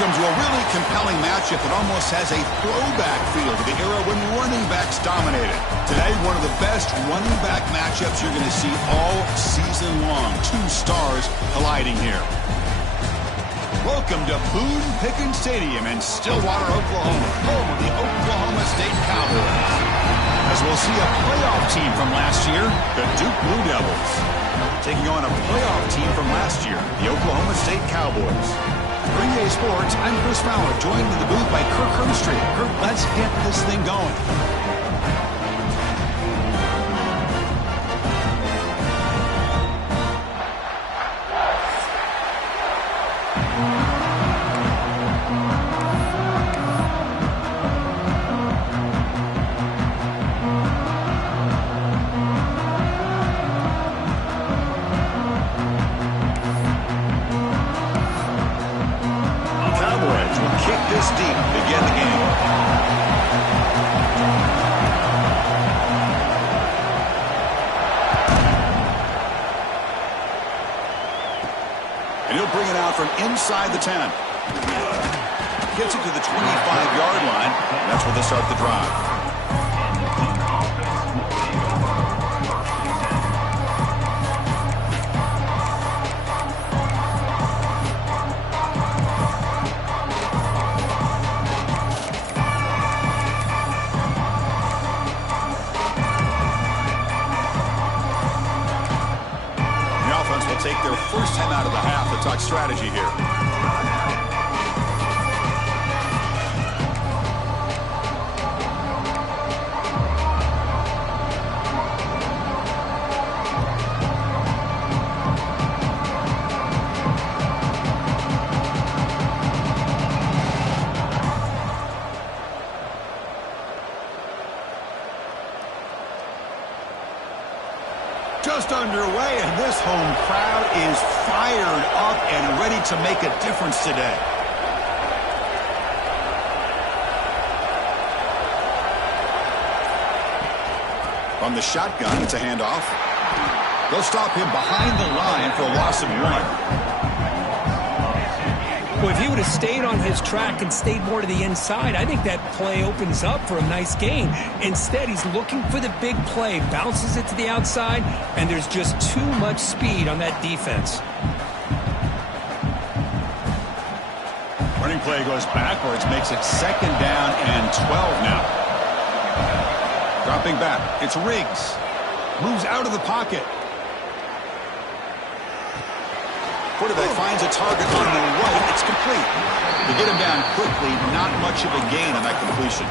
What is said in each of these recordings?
Welcome to a really compelling matchup that almost has a throwback feel to the era when running backs dominated. Today, one of the best running back matchups you're going to see all season long. Two stars colliding here. Welcome to Boone Pickens Stadium in Stillwater, Oklahoma, home of the Oklahoma State Cowboys. As we'll see a playoff team from last year, the Duke Blue Devils, taking on a playoff team from last year, the Oklahoma State Cowboys. For EA Sports, I'm Chris Fowler, joined in the booth by Kirk Herbstreit. Kirk, let's get this thing going. This deep to begin the game. And he'll bring it out from inside the 10. Gets it to the 25-yard line. That's where they start the drive. Take their first time out of the half to talk strategy here. Just underway, and this home crowd is fired up and ready to make a difference today. From the shotgun, it's a handoff. They'll stop him behind the line for a loss of 1. Well, if he would have stayed on his track and stayed more to the inside, I think that play opens up for a nice gain. Instead, he's looking for the big play, bounces it to the outside, and there's just too much speed on that defense. Running play goes backwards, makes it second down and 12 now. Dropping back, it's Riggs. Moves out of the pocket. Quarterback finds a target on the right. It's complete. To get him down quickly, not much of a gain on that completion.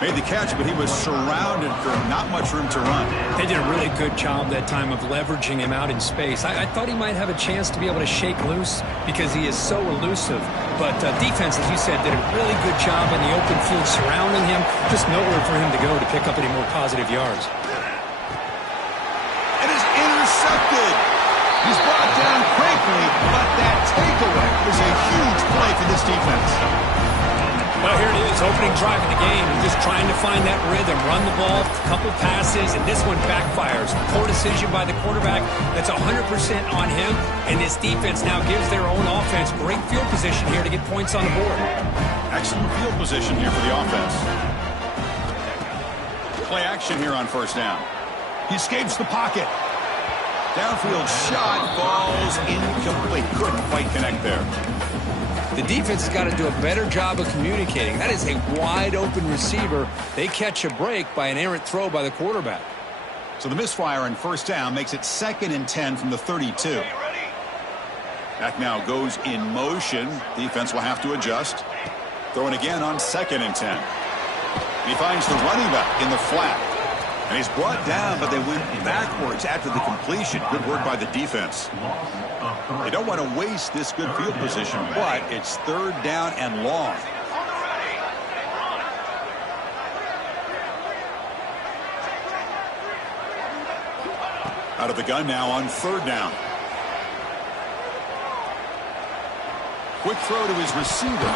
Made the catch, but he was surrounded for not much room to run. They did a really good job that time of leveraging him out in space. I thought he might have a chance to be able to shake loose because he is so elusive. But defense, as you said, did a really good job in the open field surrounding him. Just nowhere for him to go to pick up any more positive yards. It is intercepted. He's brought down quickly, but that takeaway is a huge play for this defense. Well, here it is, opening drive of the game. He's just trying to find that rhythm, run the ball, a couple passes, and this one backfires. Poor decision by the quarterback. That's 100% on him, and this defense now gives their own offense great field position here to get points on the board. Excellent field position here for the offense. Play action here on first down. He escapes the pocket. Downfield shot falls incomplete. Couldn't quite connect there. The defense has got to do a better job of communicating. That is a wide-open receiver. They catch a break by an errant throw by the quarterback. So the misfire on first down makes it 2nd and 10 from the 32. Back now goes in motion. Defense will have to adjust. Throwing again on 2nd and 10. He finds the running back in the flat. And he's brought down, but they went backwards after the completion. Good work by the defense. They don't want to waste this good field position, but it's 3rd down and long. Out of the gun now on 3rd down. Quick throw to his receiver.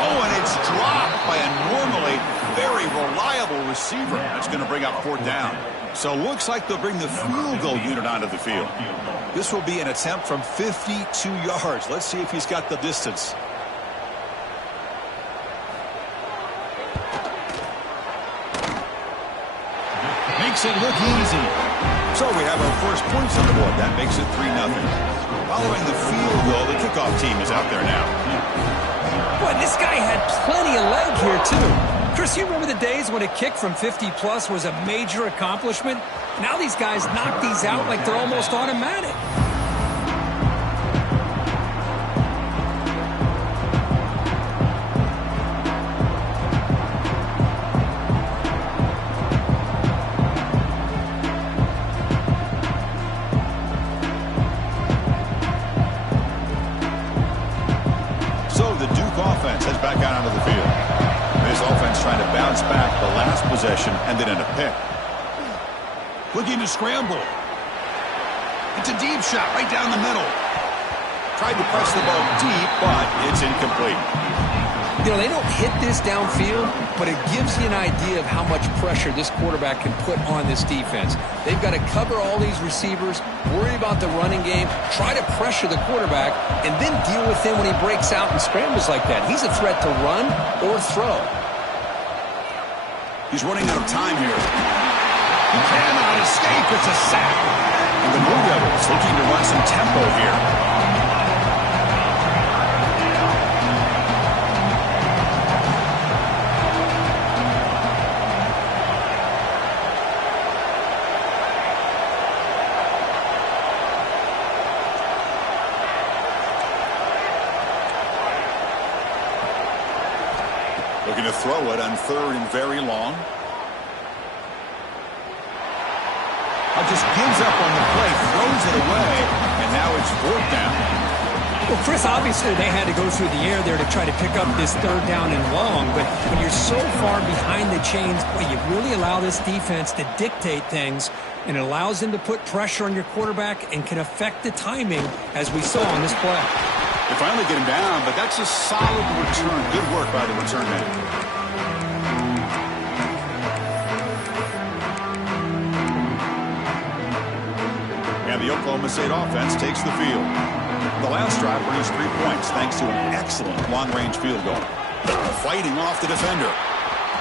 Oh, and it's dropped by a normally very reliable receiver. That's going to bring up 4th down. So looks like they'll bring the field goal unit onto the field. This will be an attempt from 52 yards. Let's see if he's got the distance. makes it look easy. So we have our first points on the board. That makes it 3-0. Following the field goal, the kickoff team is out there now. Boy, this guy had plenty of leg here, too. Chris, you remember the days when a kick from 50-plus was a major accomplishment? Now these guys knock these out like they're almost automatic. Back out onto the field. This offense trying to bounce back the last possession and then in a pick. Looking to scramble. It's a deep shot right down the middle. Tried to press the ball deep, but it's incomplete. You know, they don't hit this downfield, but it gives you an idea of how much pressure this quarterback can put on this defense. They've got to cover all these receivers, worry about the running game, try to pressure the quarterback, and then deal with him when he breaks out and scrambles like that. He's a threat to run or throw. He's running out of time here. He cannot escape. It's a sack. And the Blue Devils looking to run some tempo here. Looking to throw it on third and very long. Just gives up on the play, throws it away, and now it's fourth down. Well, Chris, obviously they had to go through the air there to try to pick up this third down and long, but when you're so far behind the chains, boy, you really allow this defense to dictate things, and it allows them to put pressure on your quarterback and can affect the timing, as we saw on this play. They finally get him down, but that's a solid return. Good work by the return man. And the Oklahoma State offense takes the field. The last drive produced 3 points thanks to an excellent long-range field goal. Fighting off the defender.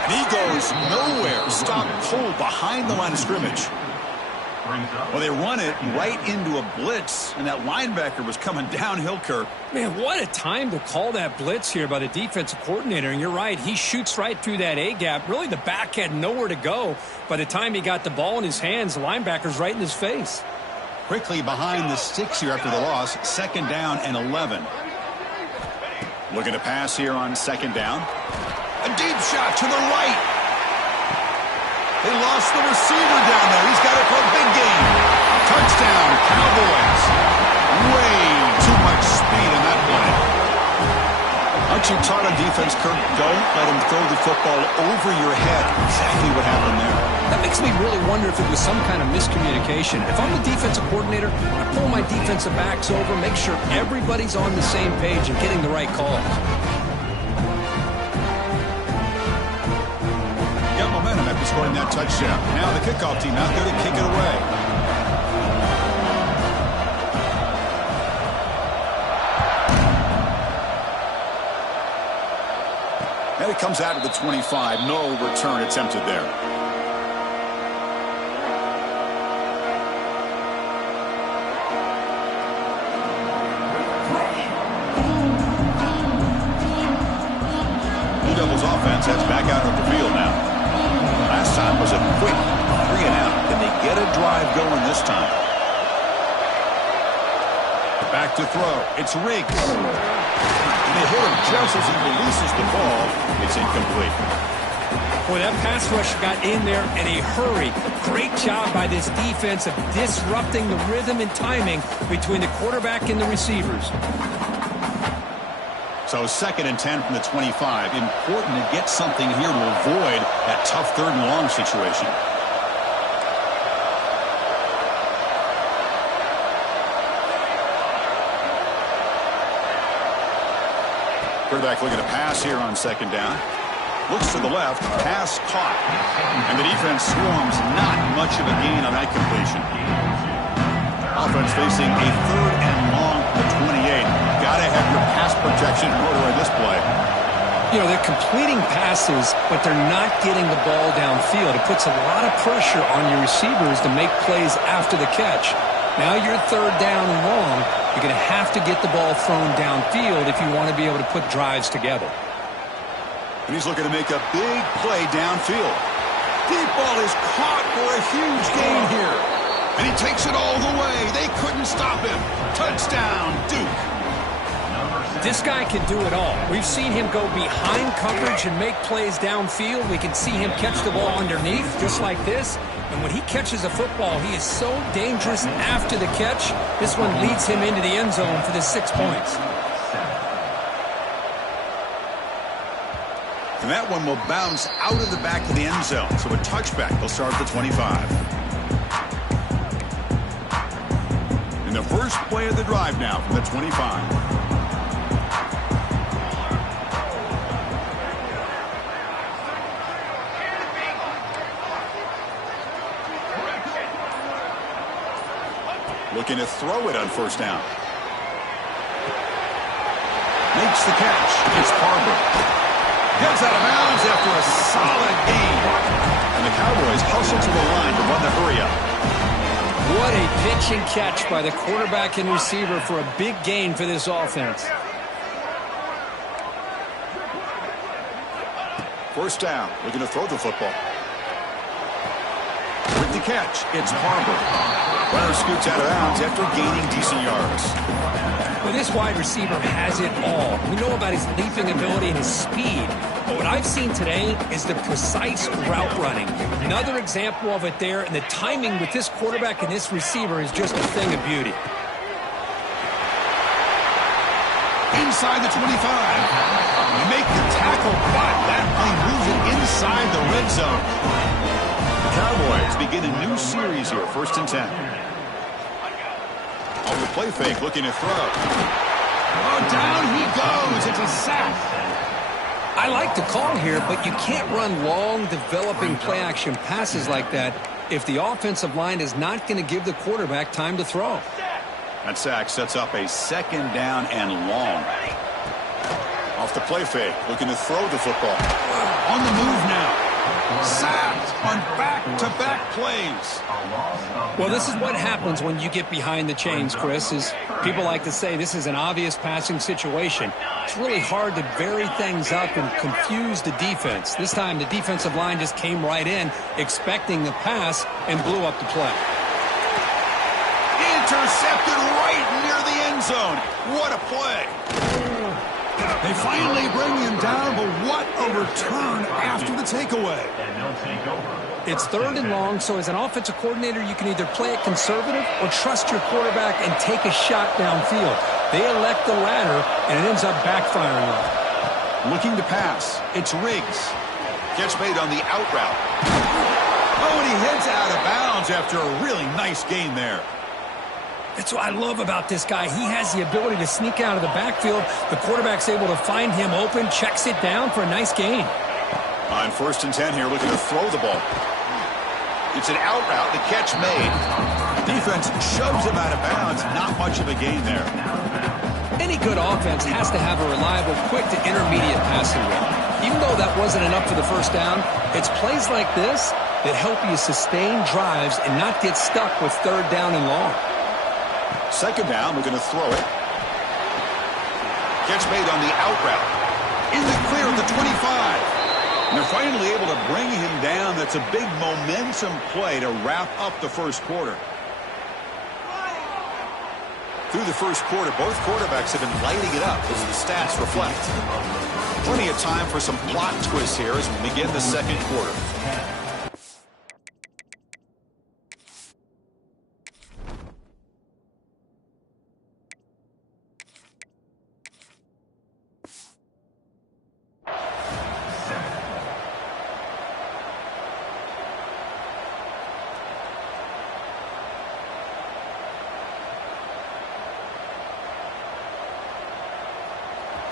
And he goes nowhere. Stopped cold behind the line of scrimmage. Well, they run it right into a blitz, and that linebacker was coming downhill, Kirk. Man, what a time to call that blitz here by the defensive coordinator. And you're right, he shoots right through that A-gap. Really, the back had nowhere to go. By the time he got the ball in his hands, the linebacker's right in his face. Quickly behind the sticks here after the loss. Second down and 11. Looking to pass here on second down. A deep shot to the right. They lost the receiver down there. He's got it for a big game. Touchdown, Cowboys. Way too much speed in that play. Aren't you taught on defense, Kirk? Don't let him throw the football over your head. Exactly what happened there. That makes me really wonder if it was some kind of miscommunication. If I'm the defensive coordinator, I pull my defensive backs over, make sure everybody's on the same page and getting the right calls. Got momentum after scoring that touchdown. Now the kickoff team out there to kick it away. And it comes out to the 25. No return attempted there. Blue Devils offense heads back out of the field now. Last time was a quick 3 and out. Can they get a drive going this time? Back to throw. It's Riggs. And they hit him just as he releases the ball. It's incomplete. Boy, that pass rush got in there in a hurry. Great job by this defense of disrupting the rhythm and timing between the quarterback and the receivers. So 2nd and 10 from the 25. Important to get something here to avoid that tough third and long situation. Quarterback looking to pass here on second down. Looks to the left. Pass caught. And the defense swarms. Not much of a gain on that completion. Offense facing a 3rd and long from the 28. Got to have your pass protection in order on this play. You know, they're completing passes, but they're not getting the ball downfield. It puts a lot of pressure on your receivers to make plays after the catch. Now you're third down and long. You're going to have to get the ball thrown downfield if you want to be able to put drives together. And he's looking to make a big play downfield. Deep ball is caught for a huge gain here. And he takes it all the way. They couldn't stop him. Touchdown, Duke. This guy can do it all. We've seen him go behind coverage and make plays downfield. We can see him catch the ball underneath, just like this. And when he catches a football, he is so dangerous after the catch. This one leads him into the end zone for the 6 points. And that one will bounce out of the back of the end zone. So a touchback. They'll start at the 25. And the first play of the drive now from the 25. Looking to throw it on first down. Makes the catch. It's Barber. Gets out of bounds after a solid gain. And the Cowboys hustle to the line to run the hurry up. What a pitch and catch by the quarterback and receiver for a big gain for this offense. First down. Looking to throw the football. With the catch, it's Barber. Runner scoots out of bounds after gaining decent yards. Well, this wide receiver has it all. We know about his leaping ability and his speed. But what I've seen today is the precise route running. Another example of it there, and the timing with this quarterback and this receiver is just a thing of beauty. Inside the 25. Make the tackle, but that plane moves it inside the red zone. Cowboys begin a new series here, 1st and 10. On the play fake, looking to throw. Oh, down he goes. It's a sack. I like the call here, but you can't run long, developing play-action passes like that if the offensive line is not going to give the quarterback time to throw. That sack sets up a 2nd down and long. Off the play fake, looking to throw the football. On the move now. Sacked on back-to-back plays. Well, this is what happens when you get behind the chains, Chris, is people like to say this is an obvious passing situation. It's really hard to vary things up and confuse the defense. This time, the defensive line just came right in, expecting the pass, and blew up the play. Intercepted right near the end zone. What a play. They finally bring him down, but what a return after the takeaway. It's 3rd and long, so as an offensive coordinator, you can either play it conservative or trust your quarterback and take a shot downfield. They elect the latter, and it ends up backfiring on them. Looking to pass. It's Riggs. Catch made on the out route. Oh, and he heads out of bounds after a really nice gain there. That's what I love about this guy. He has the ability to sneak out of the backfield. The quarterback's able to find him open, checks it down for a nice gain. On 1st and 10 here, looking to throw the ball. It's an out route, the catch made. Defense shoves him out of bounds. Not much of a gain there. Any good offense has to have a reliable, quick to intermediate passing rate. Even though that wasn't enough for the first down, it's plays like this that help you sustain drives and not get stuck with 3rd down and long. 2nd down, we're going to throw it. Catch made on the out route. In the clear at the 25. And they're finally able to bring him down. That's a big momentum play to wrap up the first quarter. Through the first quarter, both quarterbacks have been lighting it up, as the stats reflect. Plenty of time for some plot twists here as we begin the 2nd quarter.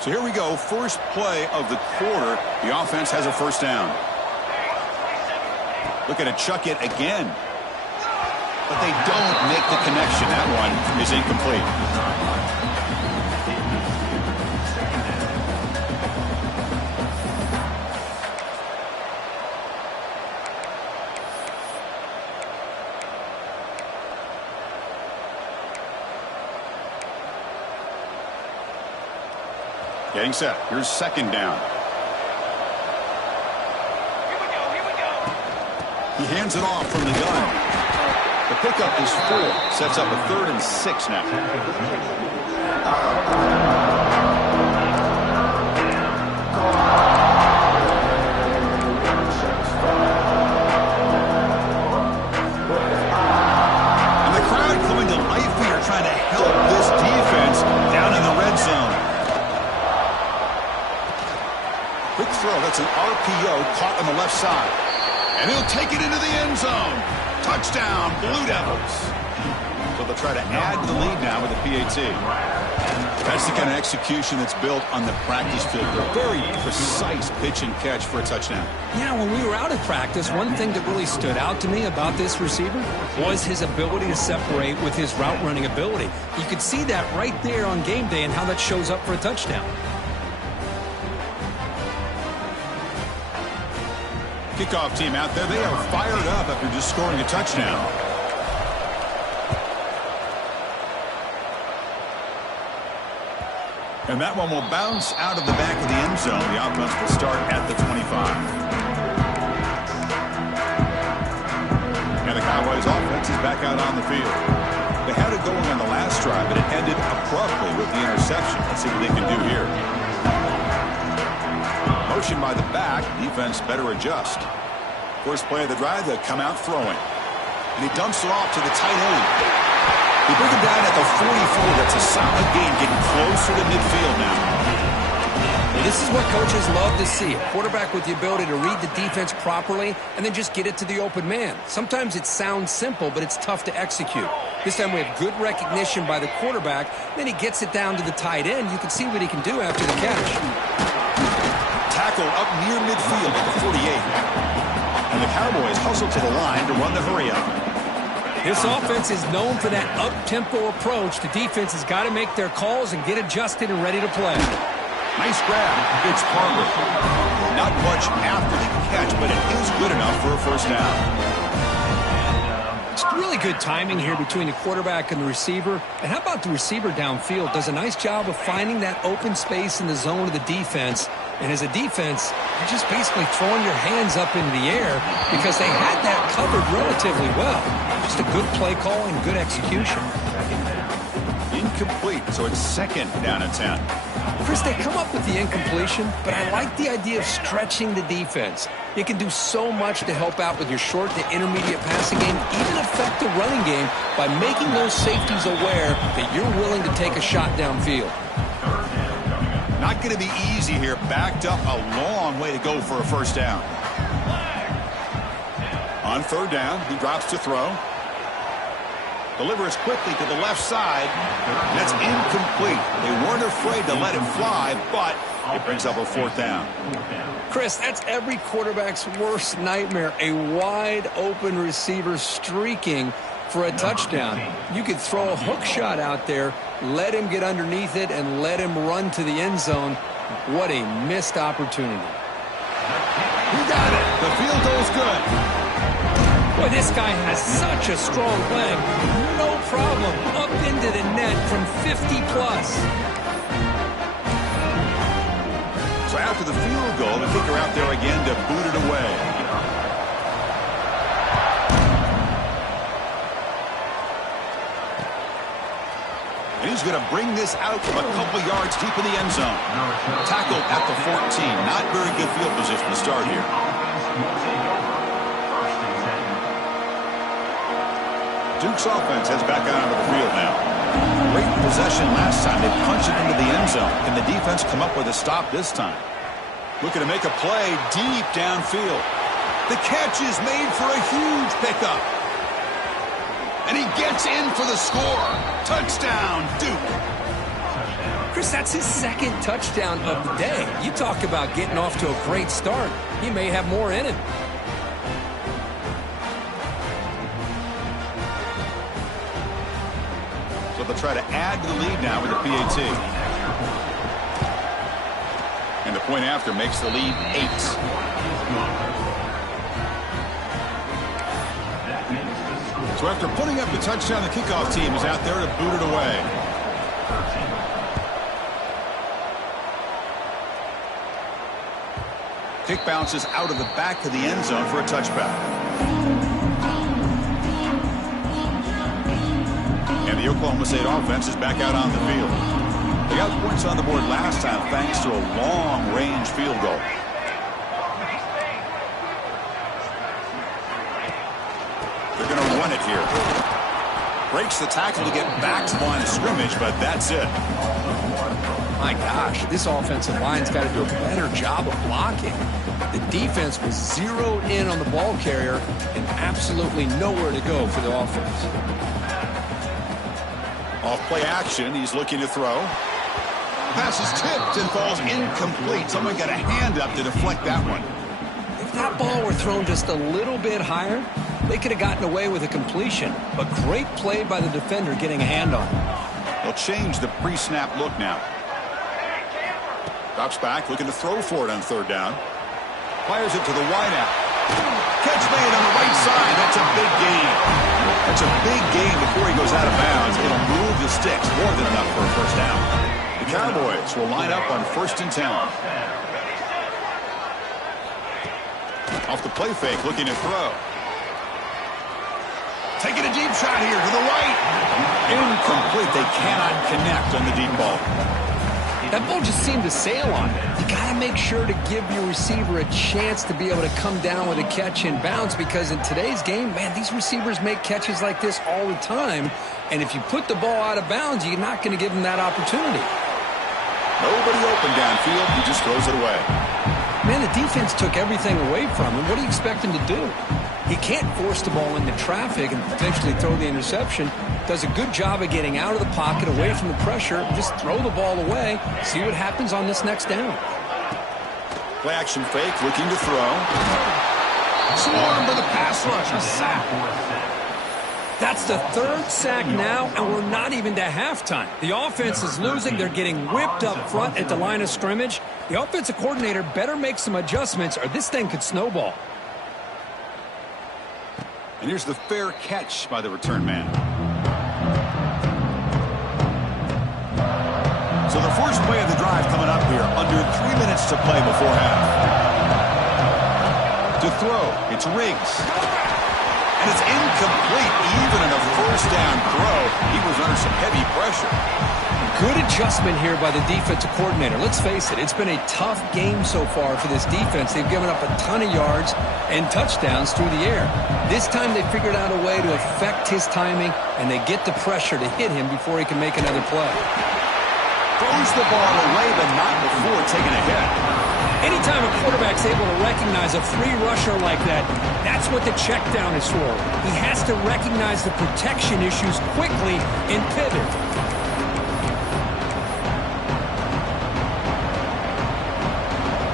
So here we go, first play of the quarter. The offense has a 1st down. Looking to chuck it again. But they don't make the connection. That one is incomplete. Getting set. Here's second down. He hands it off from the gun. The pickup is 4. Sets up a 3rd and 6 now. And the crowd coming to life here, trying to help this defense down in the red zone. Quick throw. That's an RPO caught on the left side. And he'll take it into the end zone. Touchdown, Blue Devils. So they'll try to add to the lead now with a PAT. That's the kind of execution that's built on the practice field. A very precise pitch and catch for a touchdown. Yeah, when we were out of practice, one thing that really stood out to me about this receiver was his ability to separate with his route running ability. You could see that right there on game day and how that shows up for a touchdown. Kickoff team out there, they are fired up after just scoring a touchdown. And that one will bounce out of the back of the end zone. The offense will start at the 25. And the Cowboys offense is back out on the field. They had it going on the last drive, but it ended abruptly with the interception. Let's see what they can do here. Motion by the back. Defense better adjust. First play of the drive, they come out throwing. And he dumps it off to the tight end. They bring him down at the 44. That's a solid gain, getting closer to midfield now. Well, this is what coaches love to see. A quarterback with the ability to read the defense properly and then just get it to the open man. Sometimes it sounds simple, but it's tough to execute. This time we have good recognition by the quarterback. Then he gets it down to the tight end. You can see what he can do after the catch. Tackle up near midfield at the 48. And the Cowboys hustle to the line to run the hurry-up. This offense is known for that up-tempo approach. The defense has got to make their calls and get adjusted and ready to play. Nice grab. It's Parker. Not much after the catch, but it is good enough for a first down. It's really good timing here between the quarterback and the receiver. And how about the receiver downfield? Does a nice job of finding that open space in the zone of the defense. And as a defense, you're just basically throwing your hands up into the air because they had that covered relatively well. Just a good play call and good execution. Incomplete, so it's second down and 10. Chris, they come up with the incompletion, but I like the idea of stretching the defense. It can do so much to help out with your short to intermediate passing game, even affect the running game by making those safeties aware that you're willing to take a shot downfield. Not going to be easy here. Backed up a long way to go for a first down. On third down, he drops to throw. Delivers quickly to the left side. That's incomplete. They weren't afraid to let it fly, but it brings up a fourth down. Chris, that's every quarterback's worst nightmare. A wide open receiver streaking for a touchdown. You could throw a hook shot out there, let him get underneath it, and let him run to the end zone. What a missed opportunity. He got it. The field goal's good. Boy, this guy has such a strong leg. No problem. Up into the net from 50-plus. So after the field goal, the kicker out there again to boot it away. And he's going to bring this out from a couple yards deep in the end zone. Tackled at the 14. Not very good field position to start here. Duke's offense heads back out onto the field now. Great possession last time. They punched it into the end zone. Can the defense come up with a stop this time? Looking to make a play deep downfield. The catch is made for a huge pickup. And he gets in for the score. Touchdown, Duke. Chris, that's his second touchdown of the day. You talk about getting off to a great start. He may have more in him. So they'll try to add to the lead now with the PAT. And the point after makes the lead 8. So after putting up the touchdown, the kickoff team is out there to boot it away. Kick bounces out of the back of the end zone for a touchback. And the Oklahoma State offense is back out on the field. They got points on the board last time thanks to a long-range field goal. They're going to run it here. Breaks the tackle to get back to the line of scrimmage, but that's it. My gosh, this offensive line's got to do a better job of blocking. The defense was zeroed in on the ball carrier and absolutely nowhere to go for the offense. Off play action, he's looking to throw. Pass is tipped and falls incomplete. Someone got a hand up to deflect that one. If that ball were thrown just a little bit higher, they could have gotten away with a completion. But great play by the defender getting a hand on it. They'll change the pre-snap look now. Drops back, looking to throw for it on third down. Fires it to the wideout. Catch made on the right side. That's a big gain. That's a big gain before he goes out of bounds. It'll move the sticks more than enough for a first down. The Cowboys will line up on 1st and 10. Off the play fake, looking to throw. Taking a deep shot here to the right. Incomplete. They cannot connect on the deep ball. That ball just seemed to sail on it. You got to make sure to give your receiver a chance to be able to come down with a catch and bounce, because in today's game, man, these receivers make catches like this all the time. And if you put the ball out of bounds, you're not going to give them that opportunity. Nobody open downfield. He just throws it away. Man, the defense took everything away from him. What do you expect him to do? He can't force the ball into traffic and potentially throw the interception. Does a good job of getting out of the pocket, away from the pressure. Just throw the ball away. See what happens on this next down. Play action fake, looking to throw. Swarmed by the pass rush. A sack. That's the third sack now, and we're not even to halftime. The offense is losing. They're getting whipped up front at the line of scrimmage. The offensive coordinator better make some adjustments, or this thing could snowball. And here's the fair catch by the return man. So the first play of the drive coming up here, under 3 minutes to play before half. To throw, it's Riggs. And it's incomplete. Even in a first down throw, he was under some heavy pressure. Good adjustment here by the defensive coordinator. Let's face it, it's been a tough game so far for this defense. They've given up a ton of yards and touchdowns through the air. This time they figured out a way to affect his timing, and they get the pressure to hit him before he can make another play. Throws the ball away, but not before taking a hit. Anytime a quarterback's able to recognize a free rusher like that, that's what the check down is for. He has to recognize the protection issues quickly and pivot.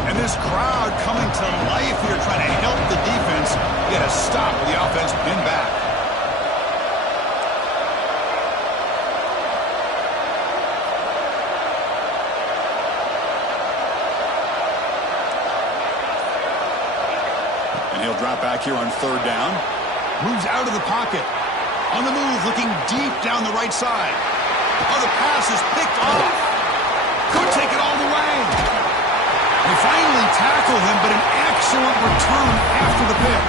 And this crowd coming to life here, trying to help the defense get a stop with the offense pinned back. And he'll drop back here on third down. Moves out of the pocket. On the move, looking deep down the right side. Oh, the pass is picked off. Could take it all the way. They finally tackle him, but an excellent return after the pick.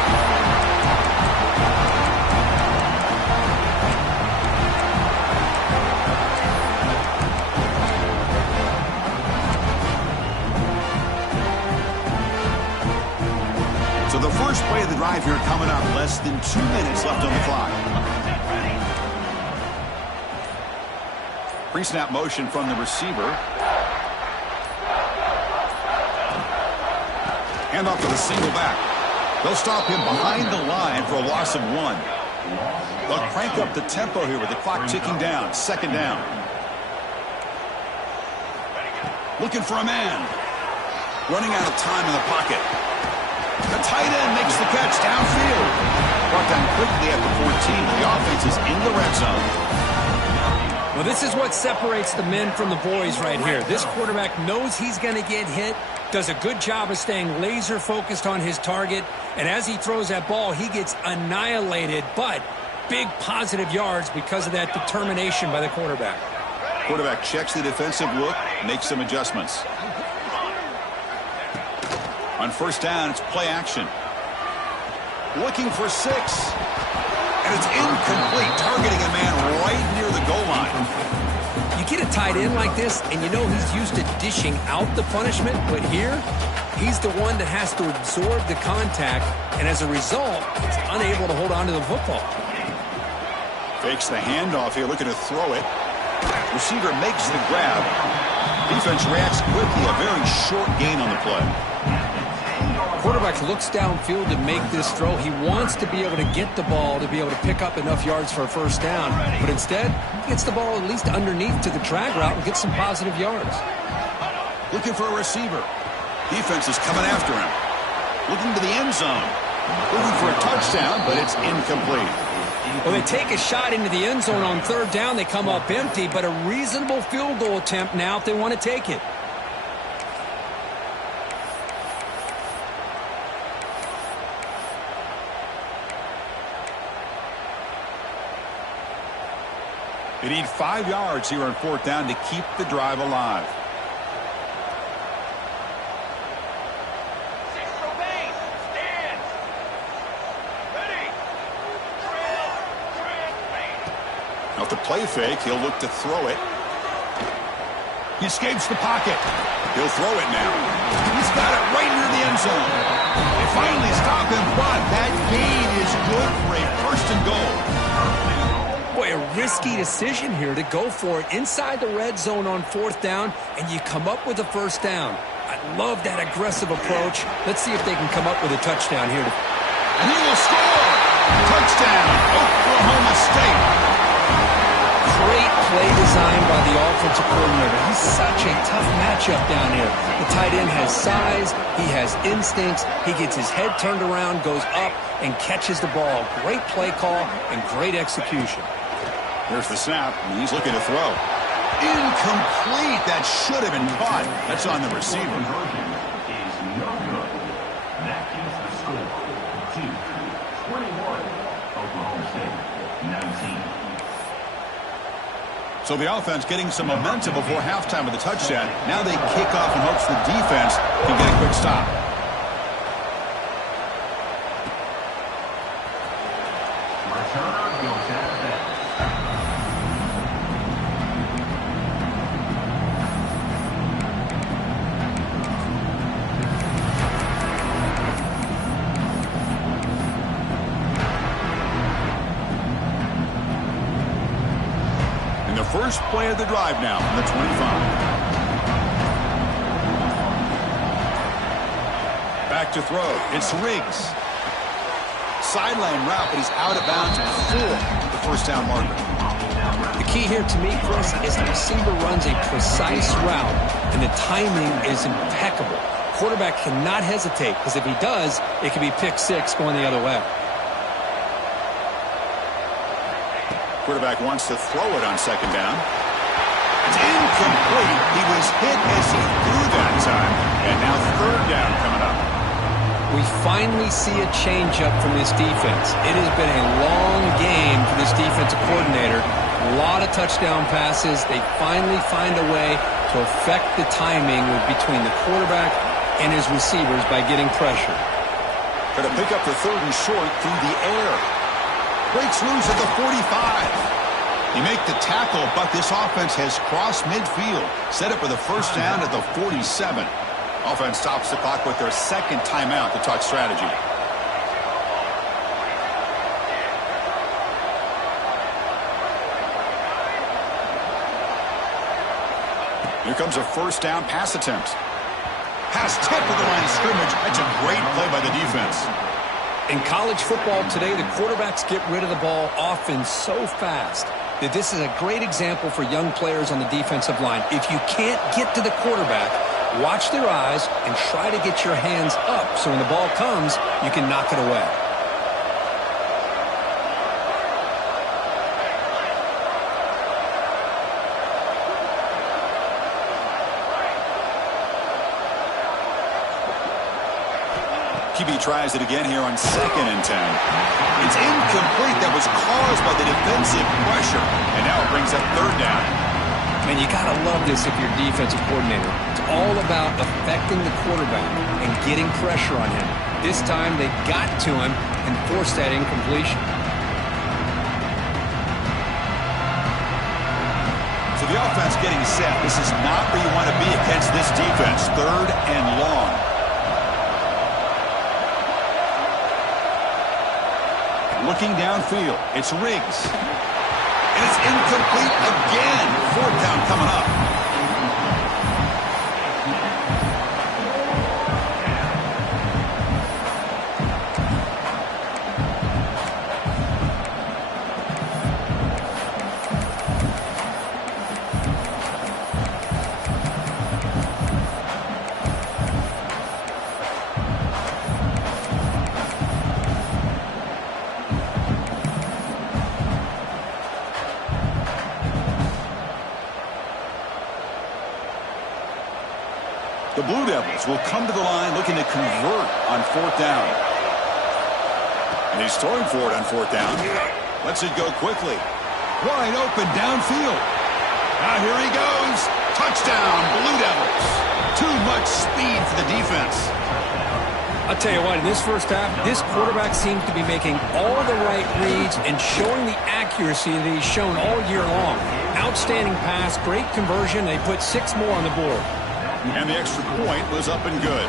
So the first play of the drive here coming up, less than 2 minutes left on the clock. Pre-snap motion from the receiver. Hand off to the single back. They'll stop him behind the line for a loss of 1. They'll crank up the tempo here with the clock ticking down. Second down. Looking for a man. Running out of time in the pocket. The tight end makes the catch downfield. Brought down quickly at the 14. The offense is in the red zone. Well, this is what separates the men from the boys right here. This quarterback knows he's going to get hit, does a good job of staying laser focused on his target, and as he throws that ball, he gets annihilated, but big positive yards because of that determination by the quarterback. Quarterback checks the defensive look, makes some adjustments. On first down, it's play action. Looking for 6. And it's incomplete, targeting a man right near the goal line. You get a tight end like this, and you know he's used to dishing out the punishment, but here, he's the one that has to absorb the contact, and as a result, he's unable to hold on to the football. Fakes the handoff here, looking to throw it. Receiver makes the grab. Defense reacts quickly, a very short gain on the play. Quarterback looks downfield to make this throw. He wants to be able to get the ball to be able to pick up enough yards for a first down, but instead, he gets the ball at least underneath to the drag route and gets some positive yards. Looking for a receiver. Defense is coming after him. Looking to the end zone. Looking for a touchdown, but it's incomplete. Well, they take a shot into the end zone on third down. They come up empty, but a reasonable field goal attempt now if they want to take it. They need 5 yards here on fourth down to keep the drive alive. Now the play fake, he'll look to throw it. He escapes the pocket. He'll throw it now. He's got it right near the end zone. They finally stop him, but that gain is good for a first and goal. Boy, a risky decision here to go for it inside the red zone on fourth down, and you come up with a first down. I love that aggressive approach. Let's see if they can come up with a touchdown here. And he will score! Touchdown, Oklahoma State. Great play design by the offensive coordinator. He's such a tough matchup down here. The tight end has size, he has instincts, he gets his head turned around, goes up, and catches the ball. Great play call and great execution. Here's the snap, and he's looking to throw. Incomplete. That should have been caught. That's on the receiver. That keeps the score 2-21. Oklahoma State 19. So the offense getting some momentum before halftime with the touchdown. Now they kick off in hopes the defense can get a quick stop. Returner goes out of bounds. First play of the drive now from the 25. Back to throw. It's Riggs. Sideline route, but he's out of bounds before the first down marker. The key here to me, Chris, is the receiver runs a precise route, and the timing is impeccable. Quarterback cannot hesitate, because if he does, it could be pick six going the other way. Quarterback wants to throw it on second down. It's incomplete. He was hit as he threw that time. And now third down coming up. We finally see a changeup from this defense. It has been a long game for this defensive coordinator. A lot of touchdown passes. They finally find a way to affect the timing between the quarterback and his receivers by getting pressure. Going to pick up the third and short through the air. Breaks loose at the 45. You make the tackle, but this offense has crossed midfield. Set up with a first down at the 47. Offense stops the clock with their second timeout to talk strategy. Here comes a first down pass attempt. Pass tip of the line of scrimmage. That's a great play by the defense. In college football today, the quarterbacks get rid of the ball often so fast that this is a great example for young players on the defensive line. If you can't get to the quarterback, watch their eyes and try to get your hands up so when the ball comes, you can knock it away. QB tries it again here on 2nd and 10. It's incomplete. That was caused by the defensive pressure. And now it brings up third down. Man, you got to love this if you're a defensive coordinator. It's all about affecting the quarterback and getting pressure on him. This time they got to him and forced that incompletion. So the offense getting set. This is not where you want to be against this defense. 3rd and long. Looking downfield, it's Riggs. And it's incomplete again. 4th down coming up. The Blue Devils will come to the line looking to convert on 4th down. And he's throwing for it on 4th down. Lets it go quickly. Wide open downfield. Now here he goes. Touchdown, Blue Devils. Too much speed for the defense. I'll tell you what, in this first half, this quarterback seems to be making all the right reads and showing the accuracy that he's shown all year long. Outstanding pass, great conversion. They put 6 more on the board. And the extra point was up and good.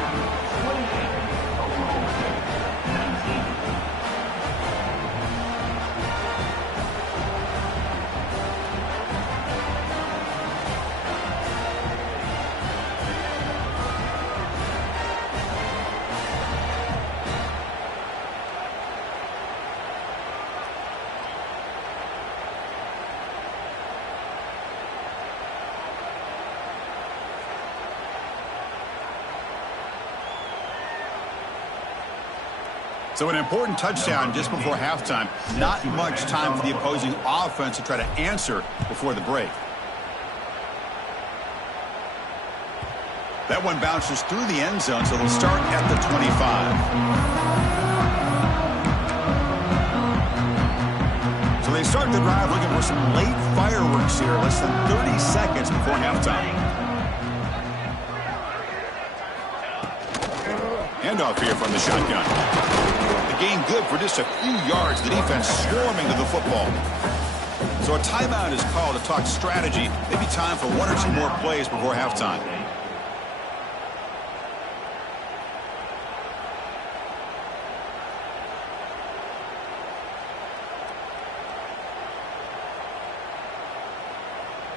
So an important touchdown just before halftime. Not much time for the opposing offense to try to answer before the break. That one bounces through the end zone, so they'll start at the 25. So they start the drive looking for some late fireworks here, less than 30 seconds before halftime. Handoff here from the shotgun. The gain good for just a few yards. The defense swarming to the football. So a timeout is called to talk strategy. Maybe time for 1 or 2 more plays before halftime.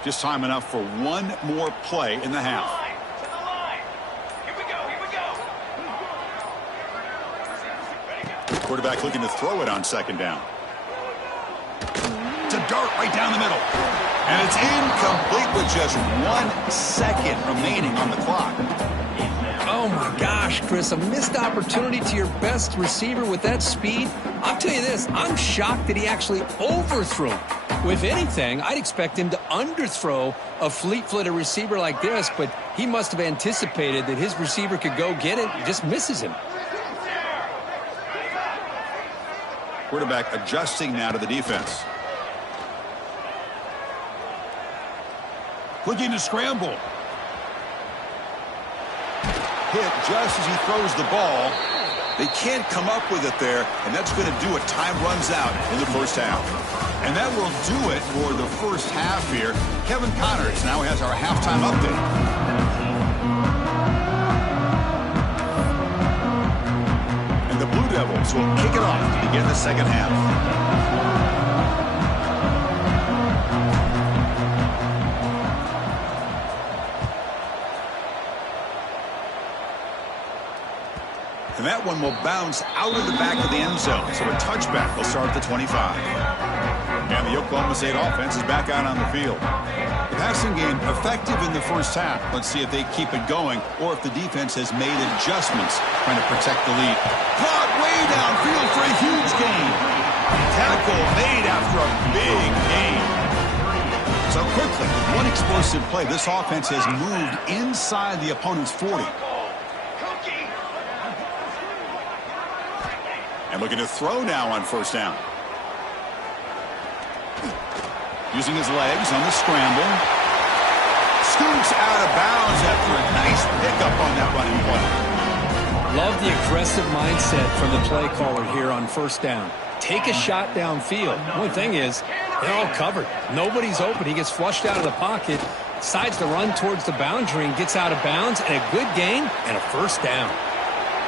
Just time enough for 1 more play in the half. Quarterback looking to throw it on 2nd down. It's a dart right down the middle. And it's incomplete with just 1 second remaining on the clock. Oh, my gosh, Chris, a missed opportunity to your best receiver with that speed. I'll tell you this, I'm shocked that he actually overthrew him. With anything, I'd expect him to underthrow a fleet-footed receiver like this, but he must have anticipated that his receiver could go get it and just misses him. Quarterback adjusting now to the defense. Looking to scramble. Hit just as he throws the ball. They can't come up with it there, and that's going to do it. Time runs out in the first half. And that will do it for the first half here. Kevin Connors now has our halftime update. The Blue Devils will kick it off to begin the second half. And that one will bounce out of the back of the end zone. So a touchback will start at the 25. And the Oklahoma State offense is back out on the field. The passing game effective in the first half. Let's see if they keep it going or if the defense has made adjustments trying to protect the lead. Caught way downfield for a huge gain. Tackle made after a big gain. So quickly, with one explosive play, this offense has moved inside the opponent's 40. And looking to throw now on 1st down. Using his legs on the scramble. scoots out of bounds after a nice pickup on that running play. Love the aggressive mindset from the play caller here on first down. Take a shot downfield. One thing is, they're all covered. Nobody's open. He gets flushed out of the pocket, decides to run towards the boundary and gets out of bounds, and a good gain and a first down.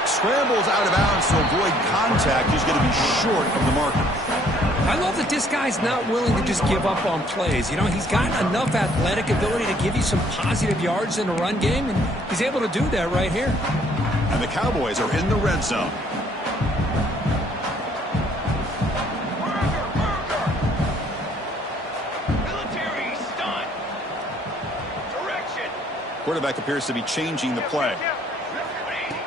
Scrambles out of bounds to avoid contact. He's going to be short of the marker. I love that this guy's not willing to just give up on plays. You know, he's got enough athletic ability to give you some positive yards in the run game, and he's able to do that right here. And the Cowboys are in the red zone. Military stunt. Direction. Quarterback appears to be changing the play.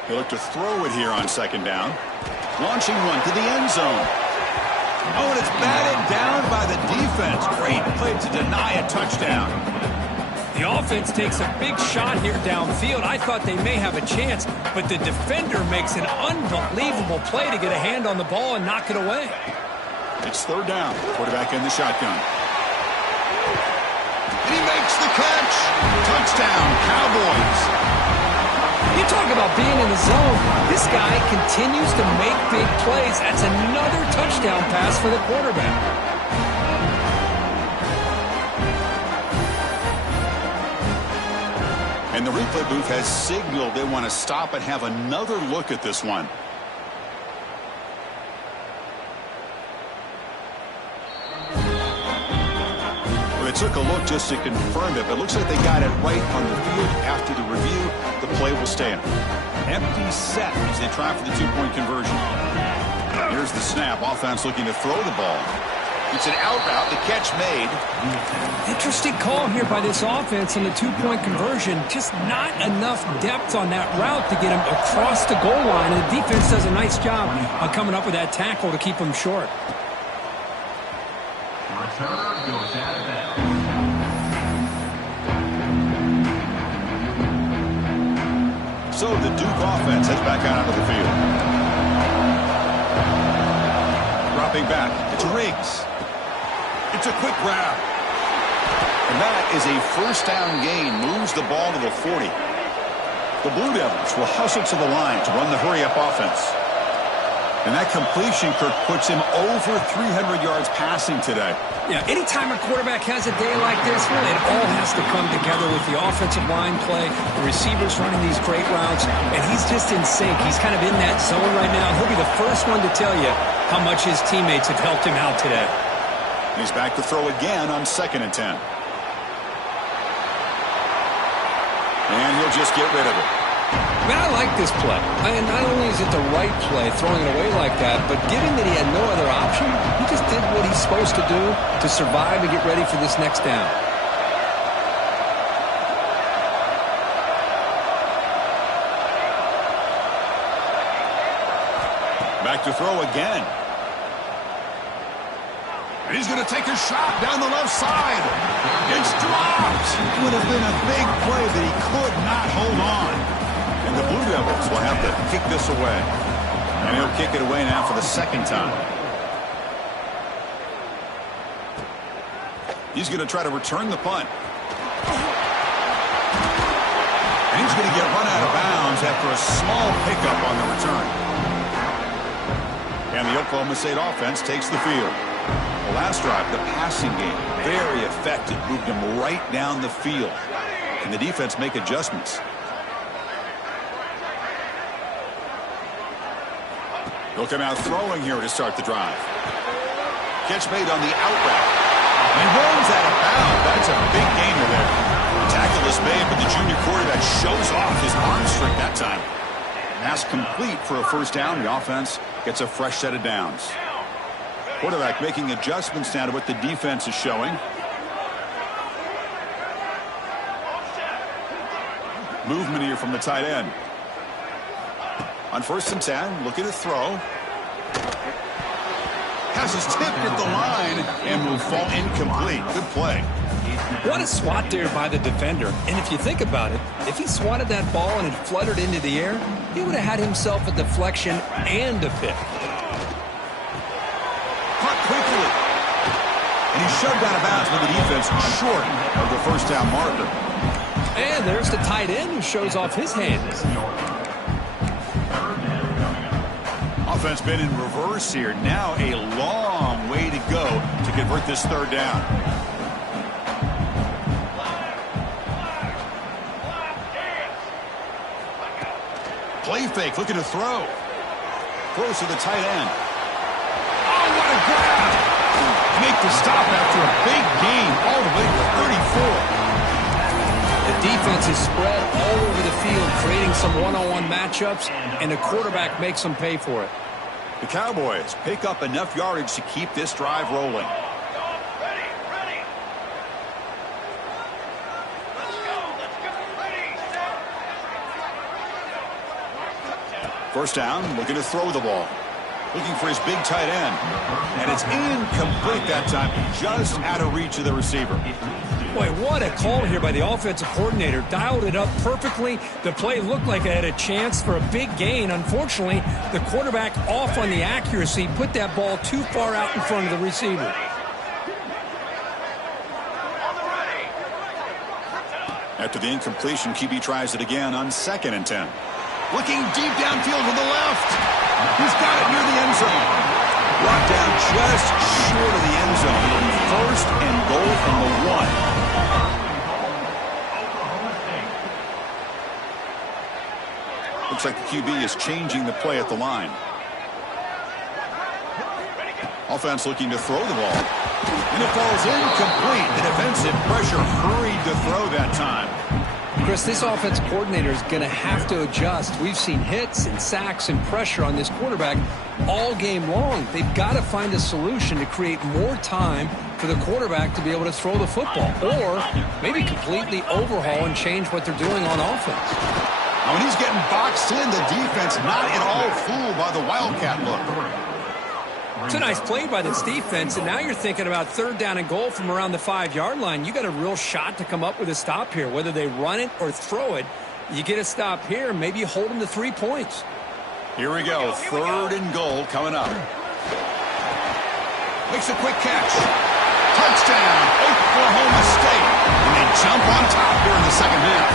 He'll look to throw it here on second down. Launching one to the end zone. Oh, and it's batted down by the defense. Great play to deny a touchdown. The offense takes a big shot here downfield. I thought they may have a chance, but the defender makes an unbelievable play to get a hand on the ball and knock it away. It's third down. Quarterback in the shotgun. And he makes the catch. Touchdown, Cowboys. You talk about being in the zone. This guy continues to make big plays. That's another touchdown pass for the quarterback. And the replay booth has signaled they want to stop and have another look at this one. Well, they took a look just to confirm it, but it looks like they got it right on the field. After the review, the play will stand. Empty set as they try for the two-point conversion. Here's the snap. Offense looking to throw the ball. It's an out route. The catch made. Interesting call here by this offense on the two-point conversion. Just not enough depth on that route to get him across the goal line. And the defense does a nice job of coming up with that tackle to keep him short. Returner goes out of bounds. So the Duke offense heads back out onto the field. Dropping back. It's Riggs. It's a quick grab. And that is a first down gain. Moves the ball to the 40. The Blue Devils will hustle to the line to run the hurry-up offense. And that completion, Kirk, puts him over 300 yards passing today. Yeah, anytime a quarterback has a day like this, really, it all has to come together with the offensive line play, the receivers running these great routes, and he's just in sync. He's kind of in that zone right now. He'll be the first one to tell you how much his teammates have helped him out today. He's back to throw again on 2nd and 10. And he'll just get rid of it. Man, I like this play. And not only is it the right play, throwing it away like that, but given that he had no other option, he just did what he's supposed to do to survive and get ready for this next down. Back to throw again. And he's going to take a shot down the left side. It's dropped. It would have been a big play that he could not hold on. And the Blue Devils will have to kick this away. And he'll kick it away now for the second time. He's going to try to return the punt. And he's going to get run out of bounds after a small pickup on the return. And the Oklahoma State offense takes the field. The last drive, the passing game, very effective. Moved him right down the field. And the defense make adjustments. He'll come out throwing here to start the drive. Catch made on the out route. And he runs out of bounds. That's a big gainer there. Tackle is made, but the junior quarterback shows off his arm strength that time. Pass complete for a first down. The offense gets a fresh set of downs. Quarterback making adjustments now to what the defense is showing. Movement here from the tight end. On 1st and 10, looking to throw. Has his tip at the line and will fall incomplete. Good play. What a swat there by the defender. And if you think about it, if he swatted that ball and it fluttered into the air, he would have had himself a deflection and a pick. Caught quickly. And he's shoved out of bounds with the defense short of the first down marker. And there's the tight end who shows off his hands. Offense been in reverse here. Now a long way to go to convert this third down. Play fake, looking to throw. Throws to the tight end. Oh, what a grab! Make the stop after a big gain all the way to 34. The defense is spread all over the field, creating some one-on-one matchups, and the quarterback makes them pay for it. The Cowboys pick up enough yardage to keep this drive rolling. Ready, ready. Let's go, ready, set. First down, looking to throw the ball. Looking for his big tight end. And it's incomplete that time, just out of reach of the receiver. Boy, what a call here by the offensive coordinator. Dialed it up perfectly. The play looked like it had a chance for a big gain. Unfortunately, the quarterback off on the accuracy, put that ball too far out in front of the receiver. After the incompletion, QB tries it again on 2nd and 10. Looking deep downfield to the left. He's got it near the end zone. Brought down just short of the end zone. It'll be 1st and goal from the 1. Looks like the QB is changing the play at the line. Offense looking to throw the ball. And it falls incomplete. The defensive pressure hurried to throw that time. Chris, this offense coordinator is going to have to adjust. We've seen hits and sacks and pressure on this quarterback all game long. They've got to find a solution to create more time for the quarterback to be able to throw the football, or maybe completely overhaul and change what they're doing on offense. Now, when he's getting boxed in, the defense not at all fooled by the Wildcat look. It's a nice play by this defense, and now you're thinking about 3rd down and goal from around the 5-yard line. You got a real shot to come up with a stop here. Whether they run it or throw it, you get a stop here, maybe you hold them to 3 points. Here we go. 3rd and goal coming up. Makes a quick catch. Touchdown, Oklahoma State. And they jump on top here in the second half.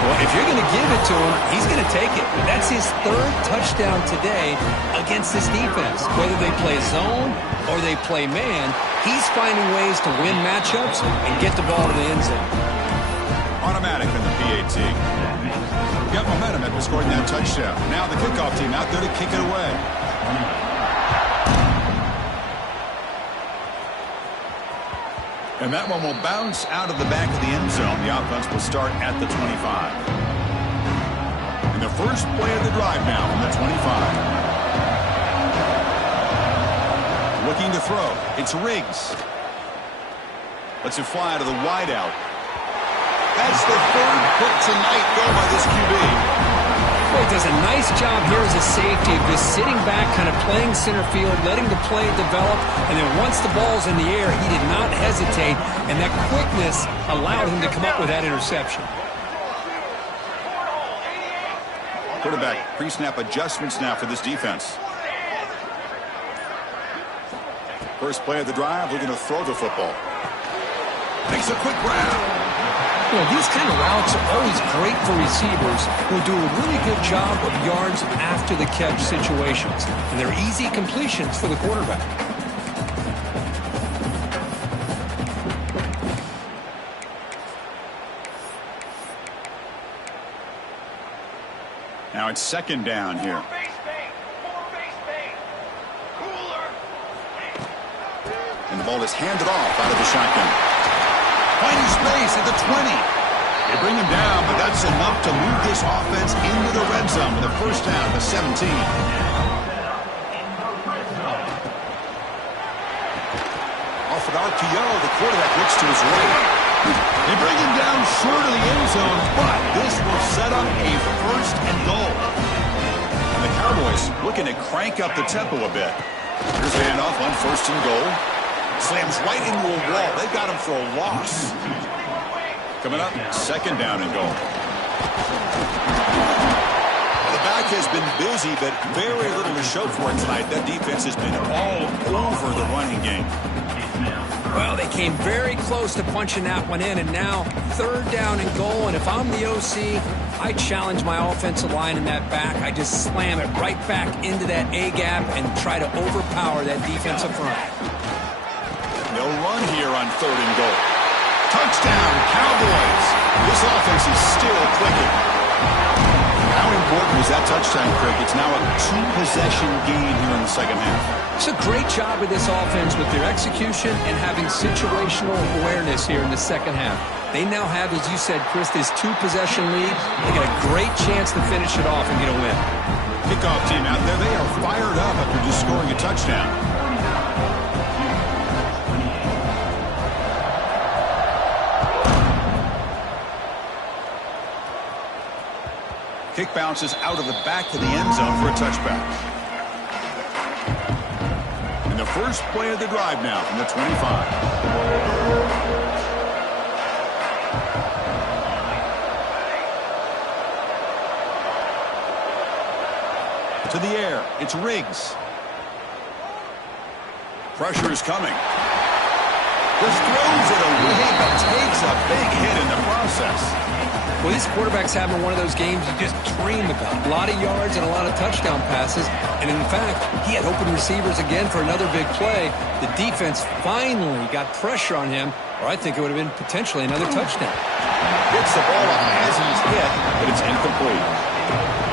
Well, if you're going to give it to him, he's going to take it. That's his 3rd touchdown today against this defense. Whether they play zone or they play man, he's finding ways to win matchups and get the ball to the end zone. Automatic in the PAT. Got momentum after scoring that touchdown. Now the kickoff team out there to kick it away. And that one will bounce out of the back of the end zone. The offense will start at the 25. And the first play of the drive now from the 25. Looking to throw. It's Riggs. Lets it fly to the wideout. That's the 3rd pick tonight go by this QB. Boy, does a nice job here as a safety of just sitting back, kind of playing center field, letting the play develop, and then once the ball's in the air, he did not hesitate, and that quickness allowed him to come up with that interception. Quarterback pre-snap adjustments now for this defense. First play of the drive, looking to throw the football. Makes a quick grab. You know, these kind of routes are always great for receivers who do a really good job of yards after the catch situations. And they're easy completions for the quarterback. Now it's 2nd down here. And the ball is handed off out of the shotgun. Finding space at the 20. They bring him down, but that's enough to move this offense into the red zone with a first down to 17. Off an RPO, the quarterback looks to his right. They bring him down short of the end zone, but this will set up a 1st and goal. And the Cowboys looking to crank up the tempo a bit. Here's the handoff on 1st and goal. Slams right into a wall. They've got him for a loss. Coming up, 2nd down and goal. Well, the back has been busy, but very little to show for it tonight. That defense has been all over the running game. Well, they came very close to punching that one in, and now 3rd down and goal. And if I'm the OC, I challenge my offensive line in that back. I just slam it right back into that A-gap and try to overpower that defensive front. No run here on 3rd and goal. Touchdown, Cowboys. This offense is still clicking. How important was that touchdown, Craig? It's now a 2-possession game here in the second half. It's a great job with this offense with their execution and having situational awareness here in the second half. They now have, as you said, Chris, this 2-possession lead. They got a great chance to finish it off and get a win. Kickoff team out there, they are fired up after just scoring a touchdown. Kick bounces out of the back to the end zone for a touchback. And the first play of the drive now from the 25. To the air, it's Riggs. Pressure is coming. Just throws it away, but takes a big hit in the process. Well, this quarterback's having one of those games you just dream about. A lot of yards and a lot of touchdown passes. And in fact, he had open receivers again for another big play. The defense finally got pressure on him, or I think it would have been potentially another touchdown. Gets the ball up as he's hit, but it's incomplete.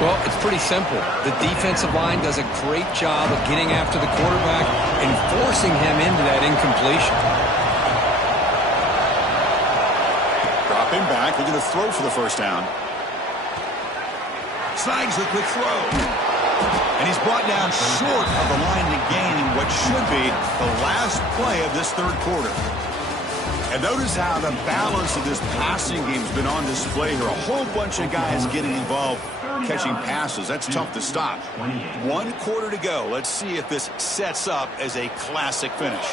Well, it's pretty simple. The defensive line does a great job of getting after the quarterback and forcing him into that incompletion. Drop him back, looking to throw for the first down. Snags the quick throw. And he's brought down short of the line to gain in what should be the last play of this 3rd quarter. And notice how the balance of this passing game has been on display here. A whole bunch of guys getting involved catching passes. That's tough to stop. 1 quarter to go. Let's see if this sets up as a classic finish.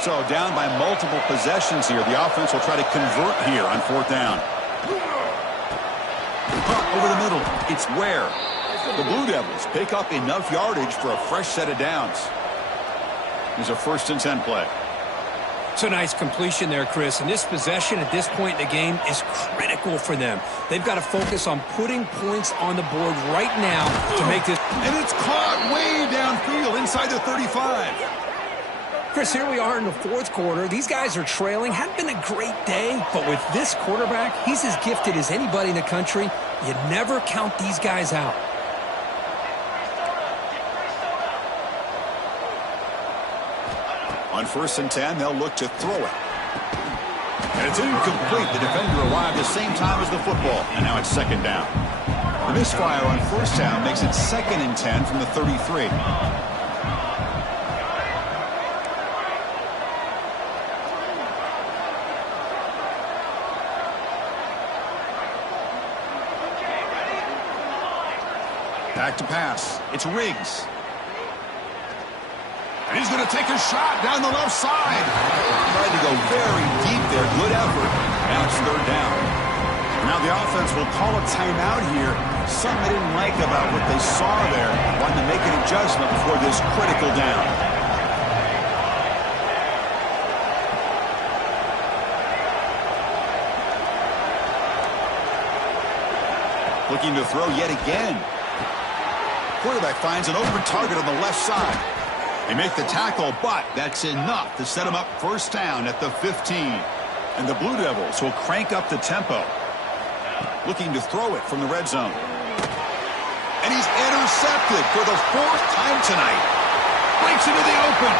So down by multiple possessions here. The offense will try to convert here on 4th down. Over the middle. It's Ware. The Blue Devils pick up enough yardage for a fresh set of downs. Here's a 1st and 10 play. It's a nice completion there, Chris. And this possession at this point in the game is critical for them. They've got to focus on putting points on the board right now to make this. And it's caught way downfield inside the 35. Chris, here we are in the 4th quarter. These guys are trailing. Hadn't been a great day, but with this quarterback, he's as gifted as anybody in the country. You never count these guys out. On 1st and 10, they'll look to throw it. And it's incomplete. The defender arrived the same time as the football, and now it's 2nd down. The misfire on 1st down makes it 2nd and 10 from the 33. Back to pass. It's Riggs. And he's going to take a shot down the left side. Tried to go very deep there. Good effort. Now it's 3rd down. Now the offense will call a timeout here. Something they didn't like about what they saw there. Wanted to make an adjustment before this critical down. Looking to throw yet again. Quarterback finds an open target on the left side. They make the tackle, but that's enough to set him up 1st down at the 15. And the Blue Devils will crank up the tempo. Looking to throw it from the red zone. And he's intercepted for the 4th time tonight. Breaks into the open.